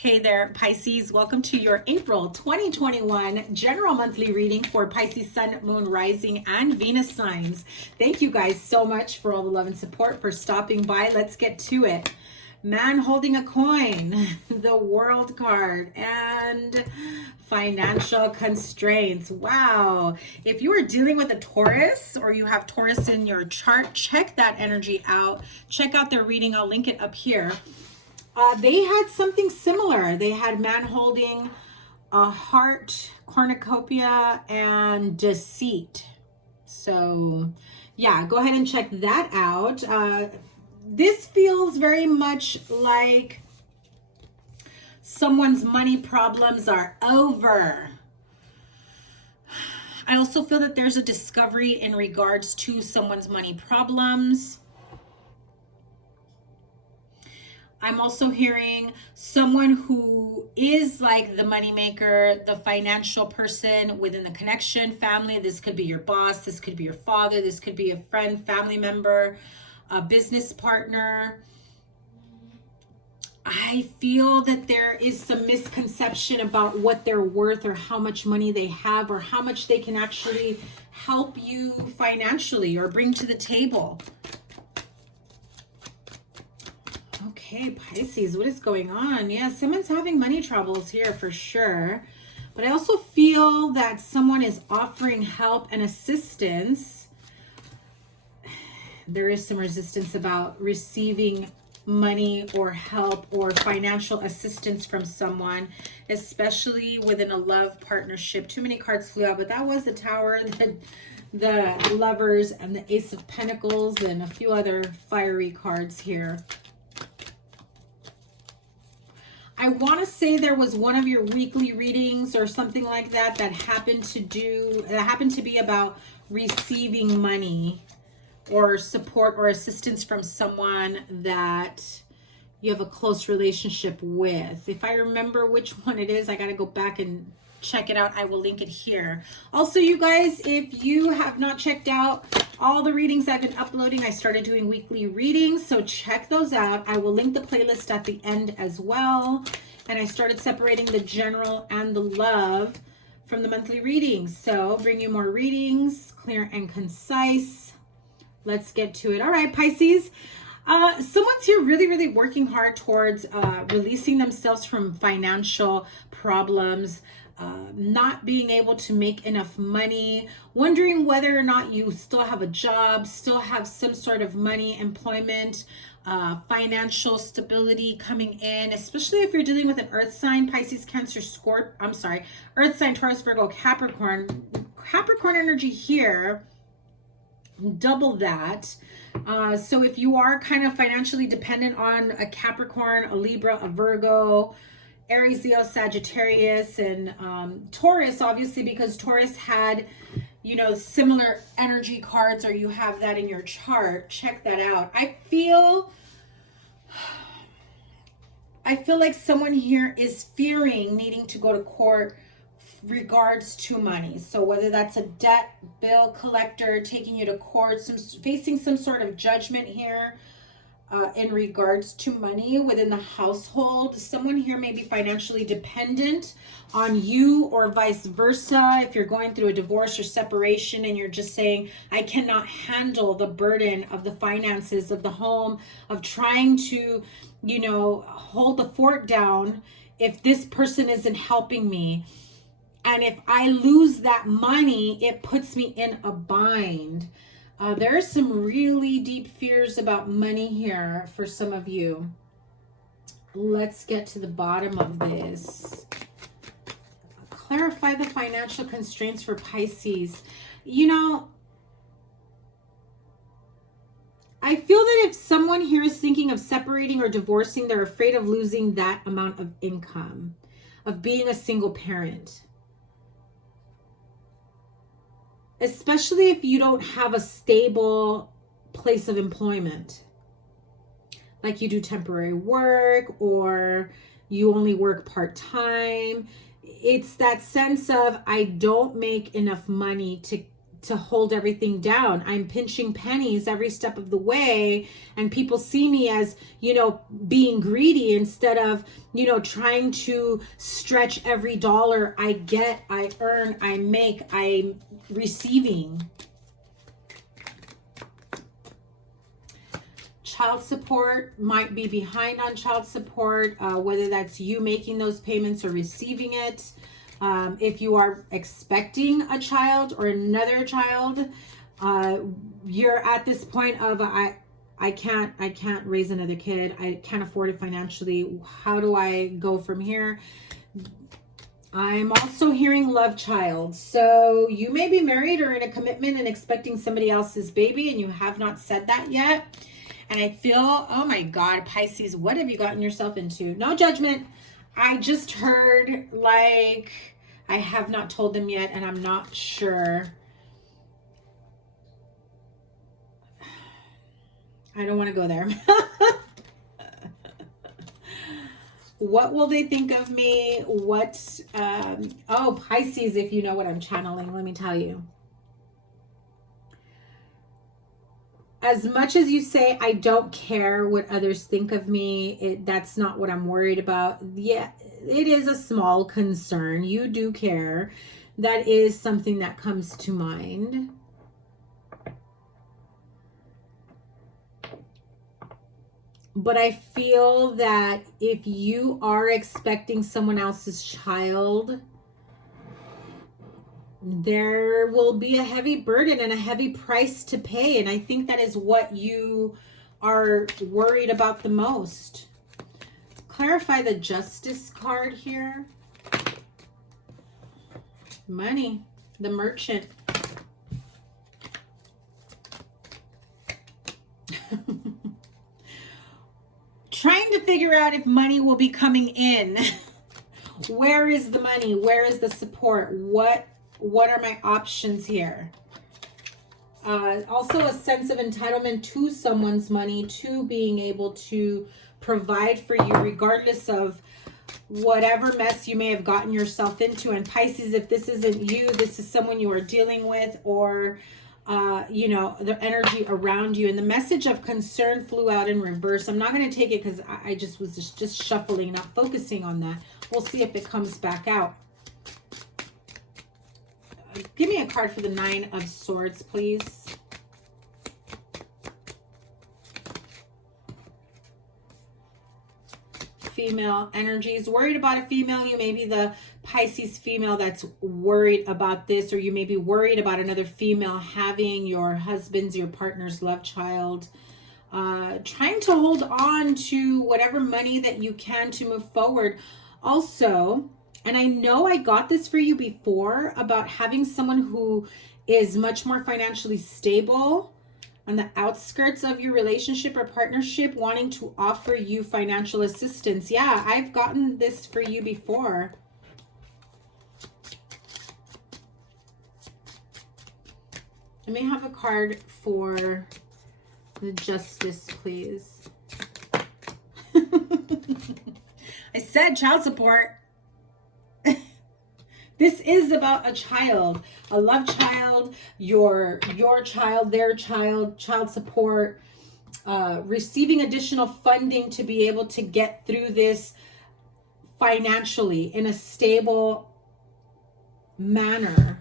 Hey there, Pisces. Welcome to your April 2021 general monthly reading for Pisces Sun, Moon, Rising, and Venus signs. Thank you guys so much for all the love and support, for stopping by. Let's get to it. Man holding a coin, the World card, and financial constraints. Wow. If you are dealing with a Taurus or you have Taurus in your chart, check that energy out. Check out their reading. I'll link it up here. They had something similar. They had man holding a heart, cornucopia, and deceit. So, yeah, go ahead and check that out. This feels very much like someone's money problems are over. I also feel that there's a discovery in regards to someone's money problems. I'm also hearing someone who is like the moneymaker, the financial person within the connection, family. This could be your boss. This could be your father. This could be a friend, family member, a business partner. I feel that there is some misconception about what they're worth or how much money they have or how much they can actually help you financially or bring to the table. Okay, Pisces, what is going on? Yeah, someone's having money troubles here for sure. But I also feel that someone is offering help and assistance. There is some resistance about receiving money or help or financial assistance from someone, especially within a love partnership. Too many cards flew out, but that was the Tower, the Lovers, and the Ace of Pentacles, and a few other fiery cards here. I want to say there was one of your weekly readings or something like that that happened to be about receiving money or support or assistance from someone that you have a close relationship with. If I remember which one it is, I got to go back and check it out. I will link it here. Also, you guys, if you have not checked out all the readings I've been uploading, I started doing weekly readings, so check those out. I will link the playlist at the end as well. And I started separating the general and the love from the monthly readings. So bring you more readings, clear and concise. Let's get to it. All right, Pisces. Someone's here really working hard towards releasing themselves from financial problems, not being able to make enough money, wondering whether or not you still have a job, still have some sort of money, employment, financial stability coming in, especially if you're dealing with an earth sign, Pisces, Cancer, earth sign, Taurus, Virgo, Capricorn. Capricorn energy here, double that. So if you are kind of financially dependent on a Capricorn, a Libra, a Virgo, Aries, Leo, Sagittarius, and Taurus, obviously, because Taurus had, similar energy cards, or you have that in your chart. Check that out. I feel like someone here is fearing needing to go to court regards to money. So whether that's a debt bill collector taking you to court, facing some sort of judgment here, in regards to money within the household. Someone here may be financially dependent on you, or vice versa. If you're going through a divorce or separation and you're just saying, I cannot handle the burden of the finances of the home, of trying to, hold the fort down if this person isn't helping me. And if I lose that money, it puts me in a bind. There's some really deep fears about money here for some of you. Let's get to the bottom of this. Clarify the financial constraints for Pisces. I feel that if someone here is thinking of separating or divorcing, they're afraid of losing that amount of income, of being a single parent. Especially if you don't have a stable place of employment, like you do temporary work or you only work part-time. It's that sense of, I don't make enough money hold everything down. I'm pinching pennies every step of the way, and people see me as, you know, being greedy instead of, you know, trying to stretch every dollar I get, I earn, I make, I'm receiving. Child support, might be behind on child support, whether that's you making those payments or receiving it. If you are expecting a child or another child, you're at this point of I can't raise another kid. I can't afford it financially. How do I go from here? I'm also hearing love child. So you may be married or in a commitment and expecting somebody else's baby, and you have not said that yet. And I feel, oh my God, Pisces, what have you gotten yourself into? No judgment. I just heard, like, I have not told them yet, and I'm not sure. I don't want to go there. What will they think of me? What, oh, Pisces, if you know what I'm channeling, let me tell you. As much as you say, I don't care what others think of me, that's not what I'm worried about. Yeah, it is a small concern. You do care. That is something that comes to mind. But I feel that if you are expecting someone else's child, there will be a heavy burden and a heavy price to pay. And I think that is what you are worried about the most. Clarify the Justice card here. Money, the Merchant. Trying to figure out if money will be coming in. Where is the money? Where is the support? What are my options here? Also a sense of entitlement to someone's money, to being able to provide for you regardless of whatever mess you may have gotten yourself into. And Pisces, if this isn't you, this is someone you are dealing with, or you know, the energy around you. And the message of concern flew out in reverse. I'm not going to take it because I just was just shuffling, not focusing on that. We'll see if it comes back out. Give me a card for the Nine of Swords, please. Female energies. Worried about a female. You may be the Pisces female that's worried about this, or you may be worried about another female having your husband's, your partner's love child. Trying to hold on to whatever money that you can to move forward. Also, and I know I got this for you before about having someone who is much more financially stable on the outskirts of your relationship or partnership, wanting to offer you financial assistance. Yeah, I've gotten this for you before. Let me have a card for the Justice, please. I said child support. This is about a child, a love child, your child, their child, child support, receiving additional funding to be able to get through this financially in a stable manner.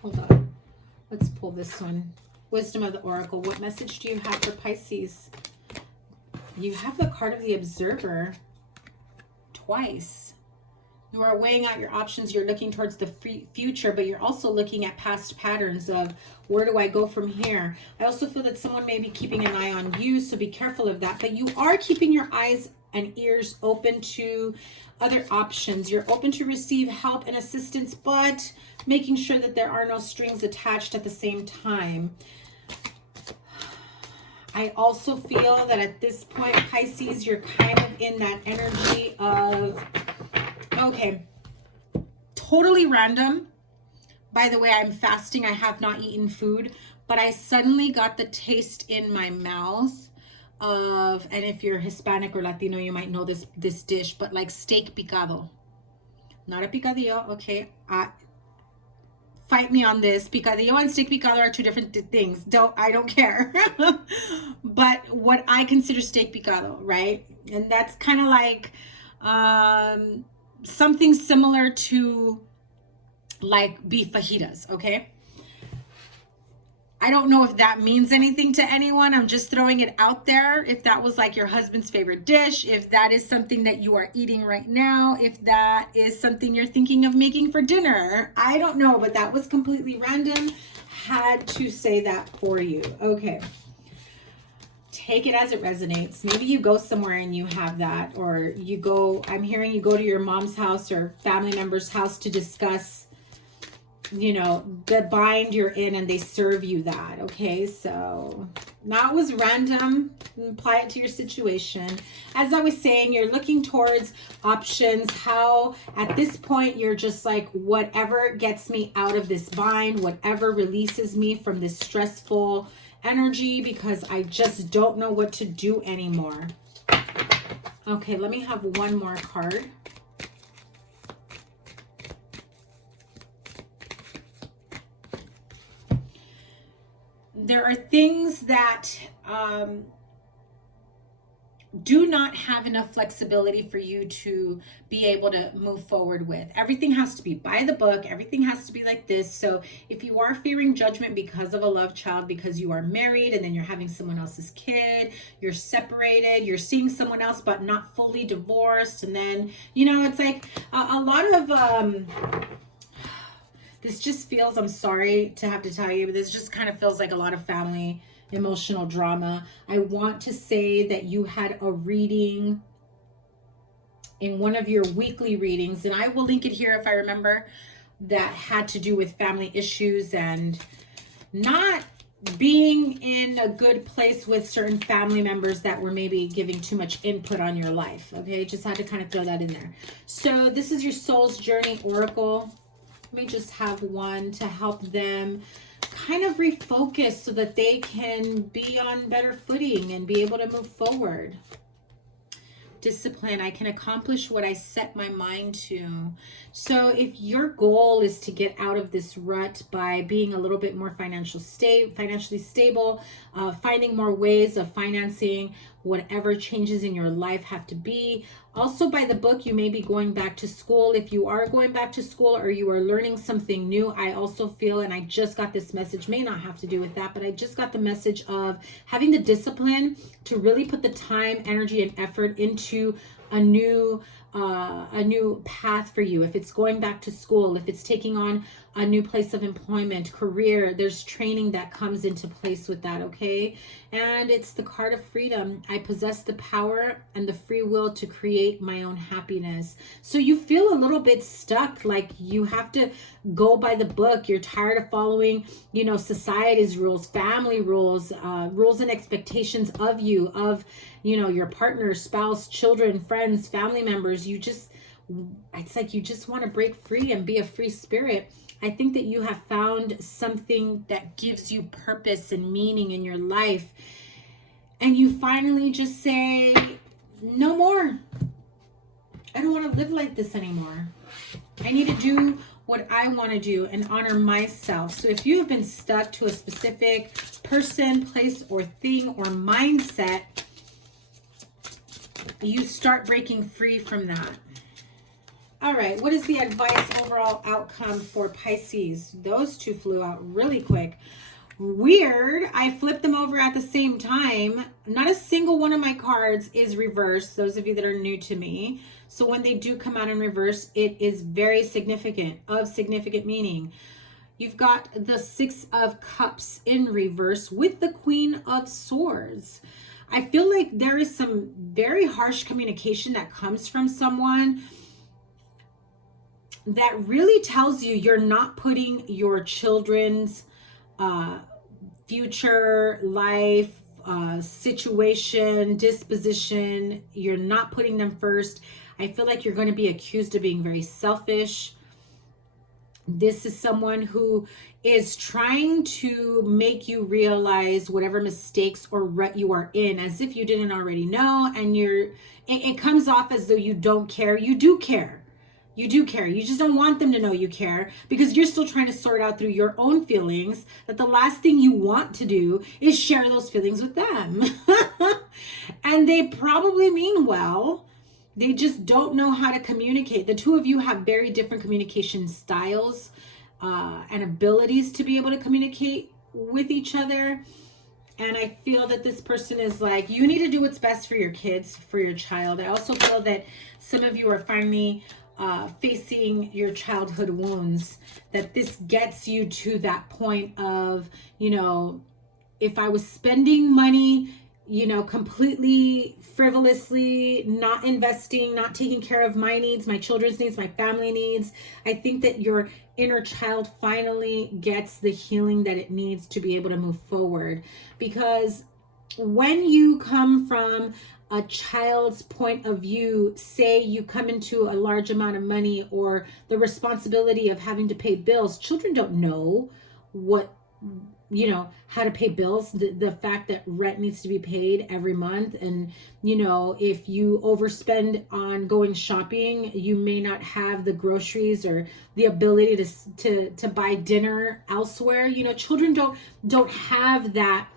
Hold on. Let's pull this one. Wisdom of the Oracle. What message do you have for Pisces? You have the card of the Observer twice. You are weighing out your options. You're looking towards the future, but you're also looking at past patterns of where do I go from here? I also feel that someone may be keeping an eye on you, so be careful of that. But you are keeping your eyes and ears open to other options. You're open to receive help and assistance, but making sure that there are no strings attached at the same time. I also feel that at this point, Pisces, you're kind of in that energy of, okay, totally random. By the way, I'm fasting. I have not eaten food, but I suddenly got the taste in my mouth of, and if you're Hispanic or Latino, you might know this dish, but like steak picado. Not a picadillo. Okay. Fight me on this. Picadillo and steak picado are two different things. I don't care. But what I consider steak picado, right? And that's kind of like something similar to like beef fajitas, okay? I don't know if that means anything to anyone. I'm just throwing it out there. If that was like your husband's favorite dish, if that is something that you are eating right now, if that is something you're thinking of making for dinner, I don't know, but that was completely random. Had to say that for you. Okay. Take it as it resonates. Maybe you go somewhere and you have that, or you go, I'm hearing you go to your mom's house or family member's house to discuss, you know, the bind you're in, and they serve you that. Okay, so that was random. Apply it to your situation. As I was saying, you're looking towards options, how at this point you're just like, whatever gets me out of this bind, whatever releases me from this stressful energy, because I just don't know what to do anymore. Okay, let me have one more card. There are things that do not have enough flexibility for you to be able to move forward with. Everything has to be by the book. Everything has to be like this. So if you are fearing judgment because of a love child, because you are married and then you're having someone else's kid, you're separated, you're seeing someone else but not fully divorced, and then, you know, it's like a lot of this just feels, I'm sorry to have to tell you, but this just kind of feels like a lot of family emotional drama. I want to say that you had a reading in one of your weekly readings, and I will link it here if I remember, that had to do with family issues and not being in a good place with certain family members that were maybe giving too much input on your life. Okay, just had to kind of throw that in there. So this is your soul's journey oracle. Let me just have one to help them kind of refocus so that they can be on better footing and be able to move forward. Discipline. I can accomplish what I set my mind to. So if your goal is to get out of this rut by being a little bit more financially stable, finding more ways of financing whatever changes in your life have to be. Also, by the book, you may be going back to school. If you are going back to school or you are learning something new, I also feel, and I just got this message, may not have to do with that, but I just got the message of having the discipline to really put the time, energy, and effort into a new path for you. If it's going back to school, if it's taking on a new place of employment, career, there's training that comes into place with that, okay? And it's the card of freedom. I possess the power and the free will to create my own happiness. So you feel a little bit stuck, like you have to go by the book. You're tired of following, you know, society's rules, family rules, rules and expectations of you, of, you know, your partner, spouse, children, friends, family members. It's like you just want to break free and be a free spirit. I think that you have found something that gives you purpose and meaning in your life. And you finally just say, no more. I don't want to live like this anymore. I need to do what I want to do and honor myself. So if you have been stuck to a specific person, place, or thing or mindset, you start breaking free from that. All right, what is the advice overall outcome for Pisces? Those two flew out really quick. Weird, I flipped them over at the same time. Not a single one of my cards is reversed, those of you that are new to me. So when they do come out in reverse, it is very significant, of significant meaning. You've got the Six of Cups in reverse with the Queen of Swords. I feel like there is some very harsh communication that comes from someone that really tells you you're not putting your children's future life, situation, disposition, you're not putting them first. I feel like you're going to be accused of being very selfish. This is someone who is trying to make you realize whatever mistakes or rut you are in, as if you didn't already know, and it comes off as though you don't care. You do care. You do care. You just don't want them to know you care because you're still trying to sort out through your own feelings that the last thing you want to do is share those feelings with them. And they probably mean well. They just don't know how to communicate. The two of you have very different communication styles and abilities to be able to communicate with each other. And I feel that this person is like, you need to do what's best for your kids, for your child. I also feel that some of you are finally facing your childhood wounds, that this gets you to that point of, you know, if I was spending money, you know, completely frivolously, not investing, not taking care of my needs, my children's needs, my family needs, I think that your inner child finally gets the healing that it needs to be able to move forward. Because when you come from a child's point of view, say you come into a large amount of money or the responsibility of having to pay bills, children don't know what, you know, how to pay bills, the fact that rent needs to be paid every month. And, you know, if you overspend on going shopping, you may not have the groceries or the ability to buy dinner elsewhere. You know, children don't have that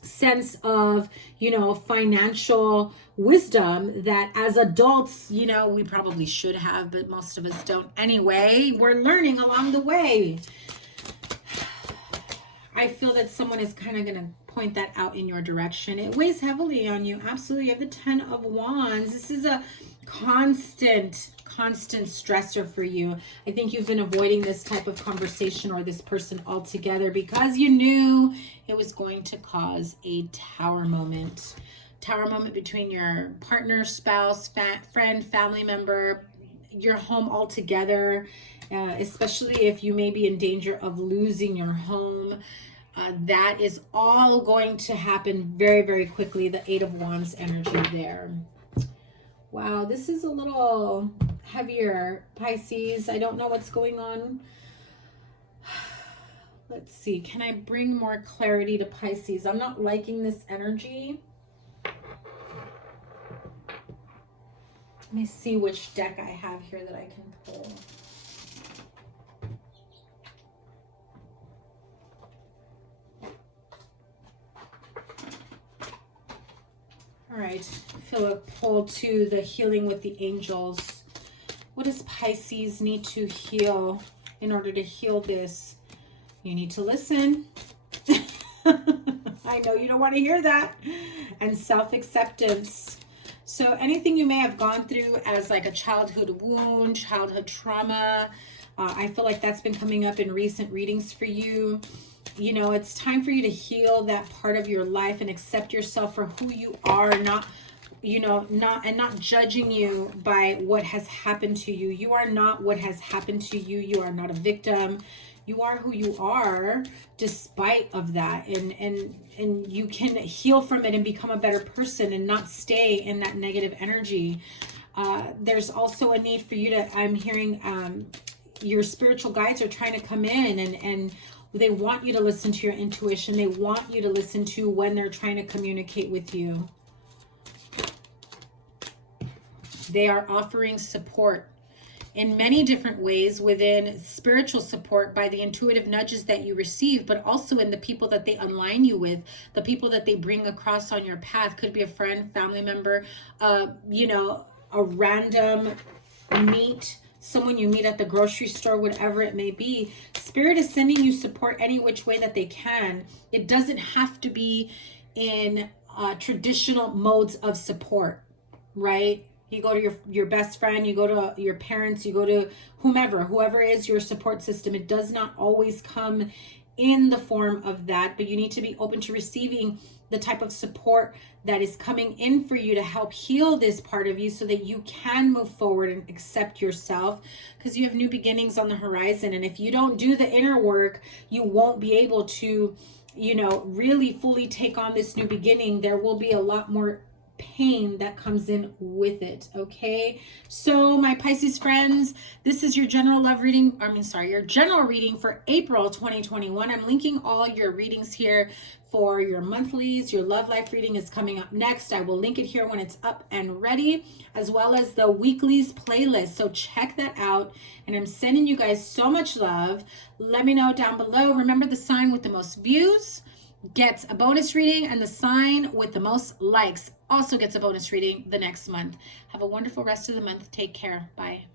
sense of, you know, financial wisdom that as adults, you know, we probably should have, but most of us don't anyway. We're learning along the way. I feel that someone is kind of going to point that out in your direction. It weighs heavily on you. Absolutely. You have the 10 of Wands. This is a constant stressor for you. I think you've been avoiding this type of conversation or this person altogether because you knew it was going to cause a tower moment. Tower moment between your partner, spouse, friend, family member, your home altogether, especially if you may be in danger of losing your home. That is all going to happen very, very quickly. The 8 of Wands energy there. Wow, this is a little heavier, Pisces. I don't know what's going on. Let's see. Can I bring more clarity to Pisces? I'm not liking this energy. Let me see which deck I have here that I can pull. All right, feel a pull to the healing with the angels. What does Pisces need to heal in order to heal this? You need to listen. I know you don't want to hear that. And self-acceptance. So anything you may have gone through as like a childhood wound, childhood trauma, I feel like that's been coming up in recent readings for you. You know, it's time for you to heal that part of your life and accept yourself for who you are, not judging you by what has happened to you. You are not what has happened to you. You are not a victim. You are who you are despite of that. And you can heal from it and become a better person and not stay in that negative energy. There's also a need for you to, I'm hearing your spiritual guides are trying to come in and they want you to listen to your intuition. They want you to listen to when they're trying to communicate with you. They are offering support in many different ways within spiritual support by the intuitive nudges that you receive, but also in the people that they align you with, the people that they bring across on your path. Could be a friend, family member, you know, a random meet, someone you meet at the grocery store, whatever it may be. Spirit is sending you support any which way that they can. It doesn't have to be in traditional modes of support, right? You go to your best friend, you go to your parents, you go to whoever is your support system. It does not always come in the form of that, but you need to be open to receiving the type of support that is coming in for you to help heal this part of you so that you can move forward and accept yourself, because you have new beginnings on the horizon. And if you don't do the inner work, you won't be able to, you know, really fully take on this new beginning. There will be a lot more pain that comes in with it. Okay, so my Pisces friends, this is your general love reading. Your general reading for April 2021. I'm linking all your readings here for your monthlies. Your love life reading is coming up next. I will link it here when it's up and ready, as well as the weeklies playlist. So check that out. And I'm sending you guys so much love. Let me know down below. Remember, the sign with the most views gets a bonus reading, and the sign with the most likes also gets a bonus reading the next month. Have a wonderful rest of the month. Take care. Bye.